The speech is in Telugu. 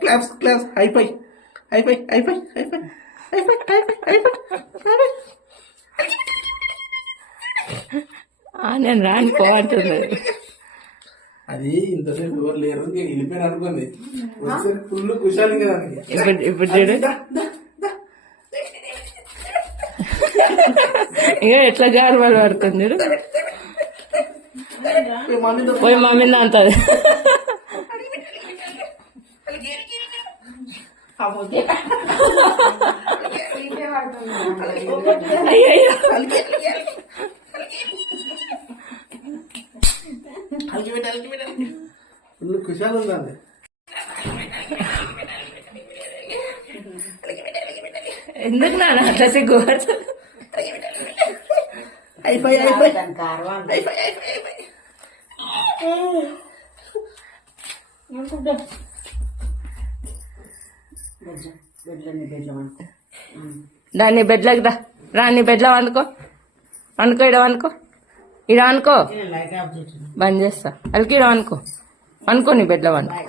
Claps claps hi fi hi fi hi fi hi fi hi fi hi fi hi fi. నేను రాని పోతుంది. అది ఇంతసేపు ఎవరు లేరు వెళ్ళిపోయిన అనుకుంది. వస్తే ఫుల్ కుషాలి కదా. ఇప్పుడు చూడు ఇక ఎట్లా గారుబడి పడుతుంది చూడు. పోయి మమ్మీ అంటది. ఫుల్ కుషాలు ఉందండి. ఎందుకు నాన్న అట్లా సిగ్గుపడుతుంది? అయిపోయి అయిపోయి దాన్ని బెడ్లోకి దా. రాని బెడ్లో వండుకో. వండుకో ఇడ వండుకో. ఇడ అనుకో బంద్ చేస్తా. అలికి ఇడ అనుకో. అనుకో నీ బెడ్లో వండుకో.